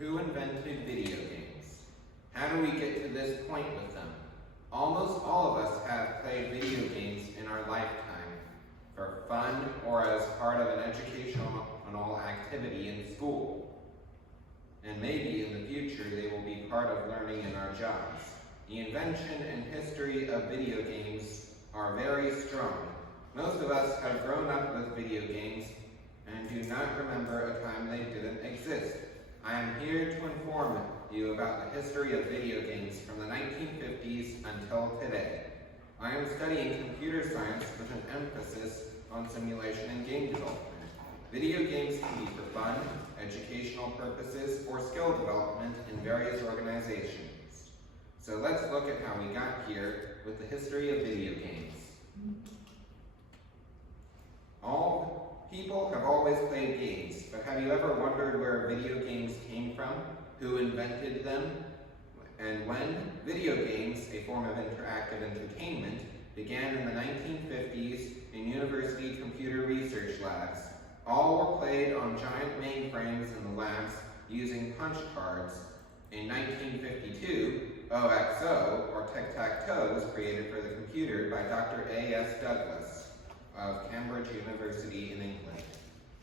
Who invented video games? How do we get to this point with them? Almost all of us have played video games in our lifetime for fun or as part of an educational activity in school. And maybe in the future they will be part of learning in our jobs. The invention and history of video games are very strong. Most of us have grown up with video games and do not remember a time they didn't exist. I am here to inform you about the history of video games from the 1950s until today. I am studying computer science with an emphasis on simulation and game development. Video games can be for fun, educational purposes, or skill development in various organizations. So let's look at how we got here with the history of video games. All people have always played games, but have you ever wondered where video games came from? Who invented them? And when? Video games, a form of interactive entertainment, began in the 1950s in university computer research labs. All were played on giant mainframes in the labs using punch cards. In 1952, OXO, or tic-tac-toe, was created for the computer by Dr. A.S. Douglas of Cambridge University in England.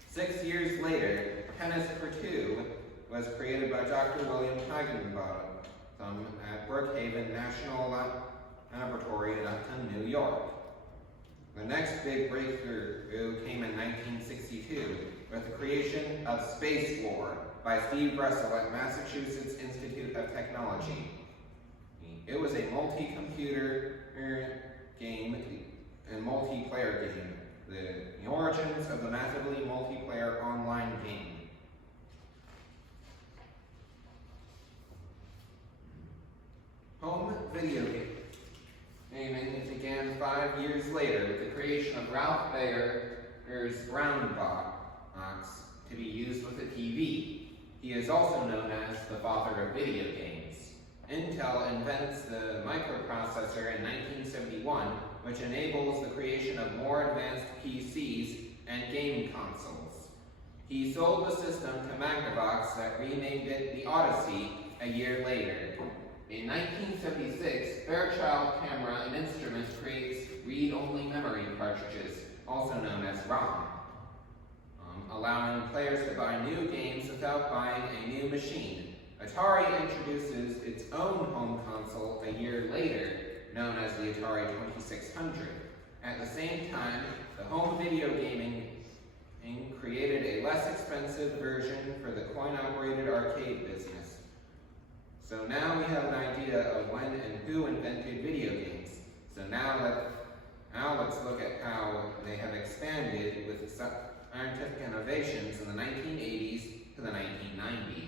6 years later, Tennis for Two was created by Dr. William Higginbotham at Brookhaven National Laboratory in Upton, New York. The next big breakthrough came in 1962 with the creation of Space War by Steve Russell at Massachusetts Institute of Technology. It was a multi-computer game and multiplayer game, the origins of the massively multiplayer online game. Home video gaming began 5 years later with the creation of Ralph Bayer's Brown Box to be used with a TV. He is also known as the father of video games. Intel invents the microprocessor in 1971, which enables the creation of more advanced PCs and game consoles. He sold the system to Magnavox that renamed it the Odyssey a year later. In 1976, Fairchild Camera and Instruments creates read-only memory cartridges, also known as ROM, allowing players to buy new games without buying a new machine. Atari introduces its own home console a year later, known as the Atari 2600. At the same time, the home video gaming created a less expensive version for the coin-operated arcade business. So now we have an idea of when and who invented video games. So now let's look at how they have expanded with scientific innovations in the 1980s to the 1990s.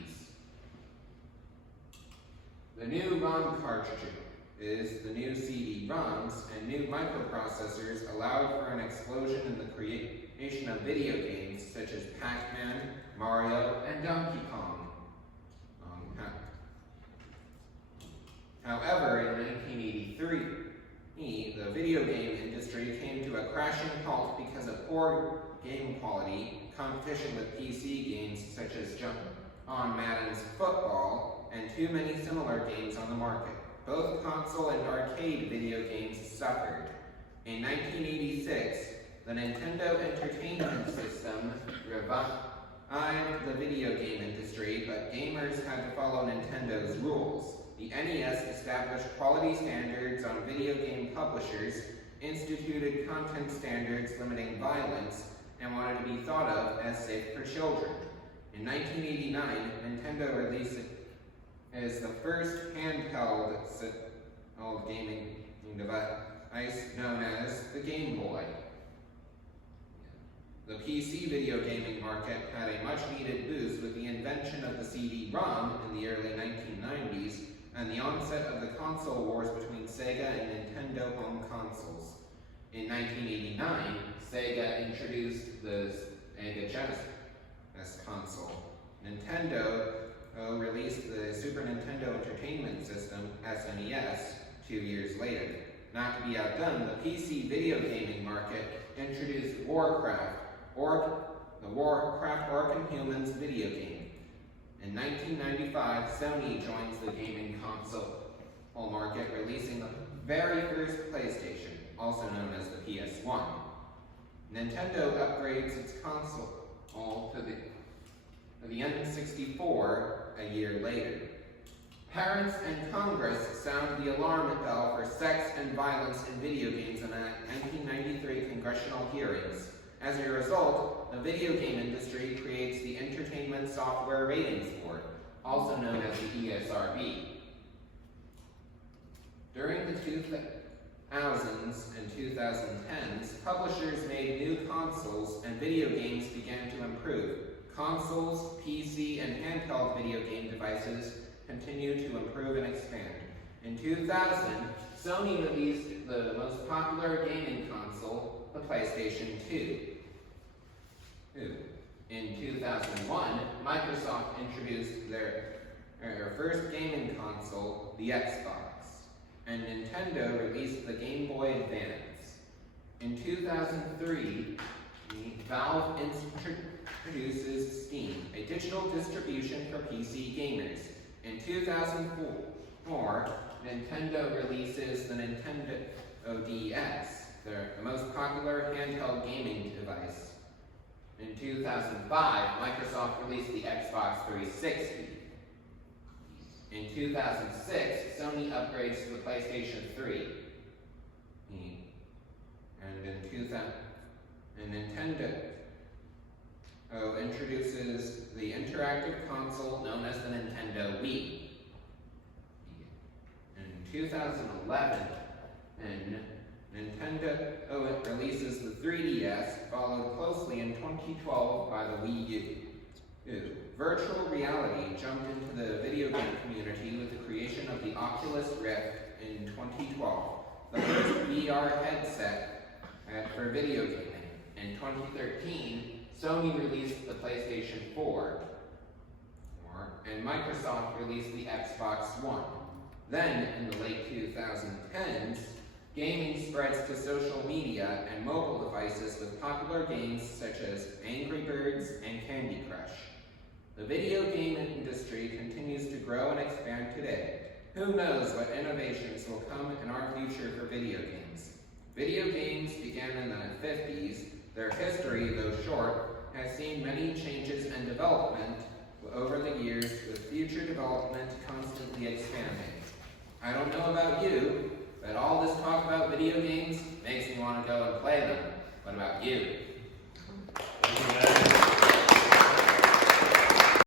The new ROM cartridges, the new CD-ROMs, and new microprocessors allowed for an explosion in the creation of video games such as Pac-Man, Mario, and Donkey Kong. However, in 1983, the video game industry came to a crashing halt because of poor game quality, competition with PC games such as Jump on Madden's Football, and too many similar games on the market. Both console and arcade video games suffered. In 1986, the Nintendo Entertainment System revived the video game industry, but gamers had to follow Nintendo's rules. The NES established quality standards on video game publishers, instituted content standards limiting violence, and wanted to be thought of as safe for children. In 1989, Nintendo released it as the first handheld gaming device known as the Game Boy. The PC video gaming market had a much-needed boost with the invention of the CD-ROM in the early 1990s and the onset of the console wars between Sega and Nintendo home consoles. In 1989, Sega introduced the Sega Genesis console. Nintendo released the Super Nintendo Entertainment System, SNES, 2 years later. Not to be outdone, the PC video gaming market introduced Warcraft, the Warcraft Orc and Humans video game. In 1990, 1995, Sony joins the gaming console market, releasing the very first PlayStation, also known as the PS1. Nintendo upgrades its console to the N64 a year later. Parents and Congress sound the alarm bell for sex and violence in video games in a 1993 congressional hearings. As a result, the video game industry creates the Entertainment Software Ratings Board, also known as the ESRB. During the 2000s and 2010s, publishers made new consoles and video games began to improve. Consoles, PC, and handheld video game devices continue to improve and expand. In 2000, Sony released the most popular gaming console, the PlayStation 2. In 2001, Microsoft introduced their first gaming console, the Xbox, and Nintendo released the Game Boy Advance. In 2003, Valve introduces Steam, a digital distribution for PC gamers. In 2004, Nintendo releases the Nintendo DS, the most popular handheld gaming device. In 2005, Microsoft released the Xbox 360. In 2006, Sony upgrades to the PlayStation 3. And Nintendo introduces the interactive console known as the Nintendo Wii. In 2011, Nintendo releases the 3DS, followed closely in 2012 by the Wii U. Virtual reality jumped into the video game community with the creation of the Oculus Rift in 2012, the first VR headset for video gaming. In 2013, Sony released the PlayStation 4, and Microsoft released the Xbox One. Then, in the late 2010s, gaming spreads to social media and mobile devices with popular games such as Angry Birds and Candy Crush. The video game industry continues to grow and expand today. Who knows what innovations will come in our future for video games? Video games began in the 50s. Their history, though short, has seen many changes and development over the years, with future development constantly expanding. I don't know about you, but all this talk about video games makes me want to go and play them. What about you?